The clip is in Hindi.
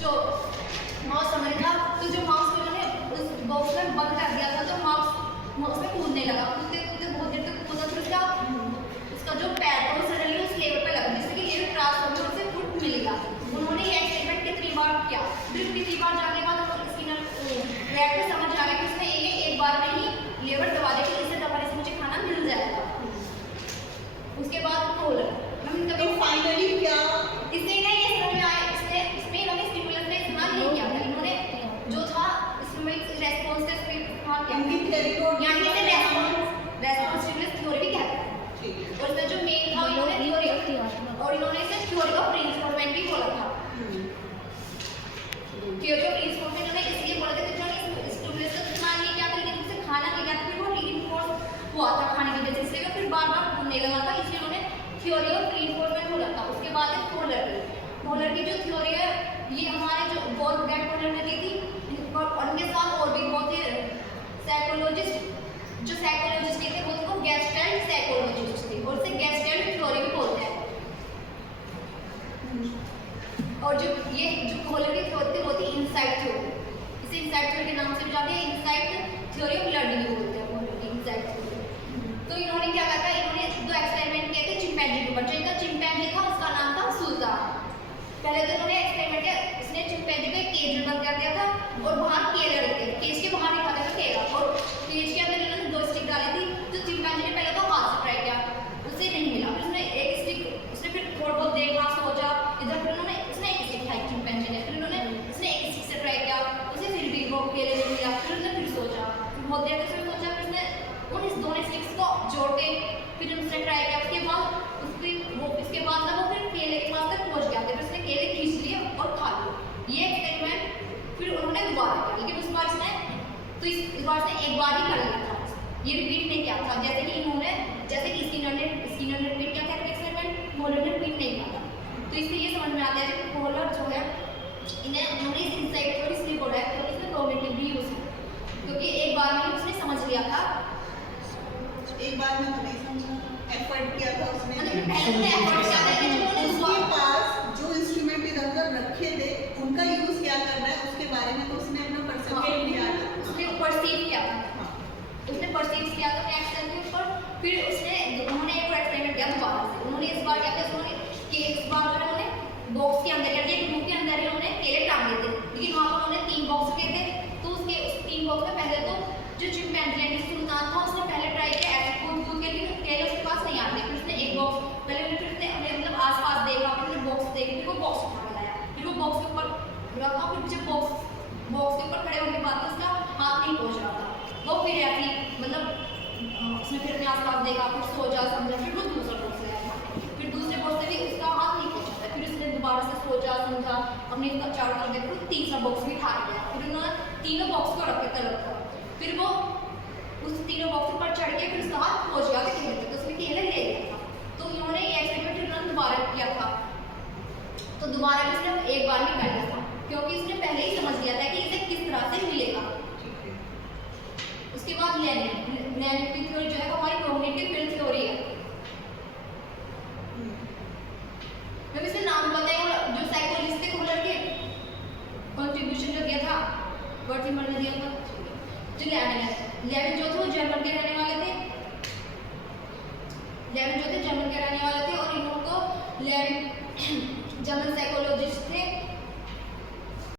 जो माउस समझ था, तो जो माउस को उन्होंने उस बॉक्स में बंद कर दिया था, तो माउस उसमें कूदने लगा, कूदते कूदते बहुत देर तक कूदा, फिर उसका जो पैर था वो सडनली उस लेवर पे लगा, जिससे कि लेवर क्रॉस हो गया, उससे फुट मिल गया। उन्होंने ये एक्सपेरिमेंट कितनी बार किया, फिर कितनी बार जाने के बाद स्किनर रैट को समझ आ गया कि उसने एक बार में ही लेवर दबा दे कि इससे दबाने से मुझे खाना मिल जाएगा। उसके बाद खोल तो फाइनली क्या इसने ये समझ में आया, इसमें इन्होंने स्टिमुलस का इस्तेमाल नहीं किया था, इन्होंने जो था इसमें रेस्पॉन्स का इस्तेमाल किया, यानी इसे रेस्पॉन्स स्टिमुलस थ्योरी भी कहते हैं। और इसमें जो मेन था इन्होंने थ्योरी, और इन्होंने इसे थ्योरी ऑफ रीइंफोर्समेंट भी बोला था। थ्योरी ऑफ रीइंफोर्समेंट इन्होंने इसलिए बोला था कि इन्होंने स्टिमुलस का इस्तेमाल नहीं किया था, लेकिन उससे खाना नहीं गया था, फिर वो रीइंफोर्स हुआ था खाने की वजह से, फिर बार बार घूमने लगा था, इसलिए उन्होंने थ्योरी ऑफ रीइंफोर्समेंट बोला था। उसके बाद है कोहलर की जो थ्योरी है, ये हमारे जो बहुत ब्रैड कोहलर ने दी थी, और उनके साथ और भी बहुत ही साइकोलॉजिस्ट थे, वो उनको गेस्टाल्ट साइकोलॉजिस्ट थे, और इसे गेस्टाल्ट थ्योरी भी बोलते हैं। और जो ये जो कोहलर की थ्योरी थी वो थी इनसाइट थ्योरी, इसे इनसाइट थ्योरी के नाम से भी जानते हैं, इनसाइट थ्योरी ऑफ लर्निंग भी बोलते हैं कोहलर की इनसाइट थ्योरी। तो इन्होंने क्या कहा था, इन्होंने दो एक्सपेरिमेंट किए थे चिंपैंजी के ऊपर, जिनका चिंपैंजी था उसका नाम था सुल्तान। पहले तो इन्होंने एक्सपेरिमेंट किया, इसने चिंपैंजी को एक केज में बंद कर दिया था, और बाहर केले रखते थे, केज के बाहर निकाला था केला, और केज के अंदर इन्होंने 2 स्टिक डाली थी। तो चिंपैंजी ने पहले तो हाथ से ट्राई किया, उसे नहीं मिला, फिर उसने एक स्टिक, उसने फिर थोड़ा बहुत देखा, सोचा इधर, फिर उसने एक स्टिक खाई चिंपैंजी ने, फिर उसने एक स्टिक से ट्राई किया, उसे फिर भी वो केले नहीं मिला, फिर उसने फिर सोचा, फिर बहुत देर तक सोचा, फिर उसने उन इस दोनों स्टिक्स को जोड़ के फिर उसने ट्राई किया, उसके बाद इसके बाद ना वो फिर केले के पास तक पहुंच गया, फिर उसने केले खींच लिए और खा लिए। ये एक्सपेरिमेंट फिर उन्होंने दोबारा किया, लेकिन उस बार इस बार इसने एक बार ही कर लिया था, ये रिपीट नहीं किया था, जैसे कि स्किनर ने रिपीट किया था एक्सपेरिमेंट, कोहलर ने रिपीट नहीं किया था। तो इससे ये समझ में आता है कि कोहलर जो है उन्होंने इस इनसाइट थ्योरी इसलिए बोला है क्योंकि इसमें कॉग्निटिव भी यूज है, क्योंकि एक बार में उसने समझ लिया था, एक बार में तो नहीं समझा, एफर्ट किया था उसने, उसके पास जो इंस्ट्रूमेंट इधर उधर रखे थे उनका यूज क्या करना है उसके बारे में तो उसने अपना परसेप्शन लिया था, उसने परसीव किया था, उसने परसीव किया था एक्शन के ऊपर। फिर उन्होंने एक एक्सपेरिमेंट किया दोबारा से, उन्होंने इस बार क्या किया, उन्होंने केक बार उन्होंने बॉक्स के अंदर कर दिया, ग्लू के अंदर ही उन्होंने केले टांग दिए थे, लेकिन वहाँ पर उन्होंने 3 बॉक्स रखे थे। तो उस 3 बॉक्स में पहले तो जो चिंपैंजी यानी सुल्तान था उसने पहले ट्राई किया ऐसे कूद के, लेकिन केले उसके पास नहीं आते, फिर उसने एक बॉक्स पहले फिर उसने मतलब आसपास देखा, फिर उसने बॉक्स देखा, फिर वो बॉक्स उठा के लाया, फिर वो बॉक्स के ऊपर रखा, फिर जब बॉक्स के ऊपर खड़े होने के बाद उसका हाथ नहीं पहुँच रहा था, वो फिर ऐसी मतलब उसने फिर अपने आसपास देखा, फिर सोचा समझा, फिर वो दूसरा बॉक्स ले आया, फिर दूसरे बॉक्स से भी उसका हाथ नहीं पहुँचा था, फिर उसने दोबारा से सोचा समझा, अपने चारों तरफ देखा, फिर तीसरा बॉक्स भी उठा गया, फिर उन्होंने तीनों बॉक्स को रखे तरफ पर, फिर वो उस तीनों बॉक्स पर चढ़ के फिर उसका हाथ पहुँच गया था केले तक, तो उसने केले ले लिया था। तो इन्होंने ये एक्सपेरिमेंट उन्होंने दोबारा किया था, तो दोबारा भी उसने एक बार भी कर लिया था, क्योंकि उसने पहले ही समझ लिया था कि इसे किस तरह से मिलेगा। उसके बाद लर्निंग की थ्योरी जो है हमारी कॉग्निटिव फील्ड थ्योरी है। जब इसे नाम बताया, और जो साइकोलॉजिस्ट थे कोहलर के कंट्रीब्यूशन जो दिया था वर्थिमर ने दिया था, जो लेविन जो थे वो जर्मन के रहने वाले थे, लेविन जो थे जर्मन के रहने वाले थे, और इनको लेविन जर्मन साइकोलॉजिस्ट थे,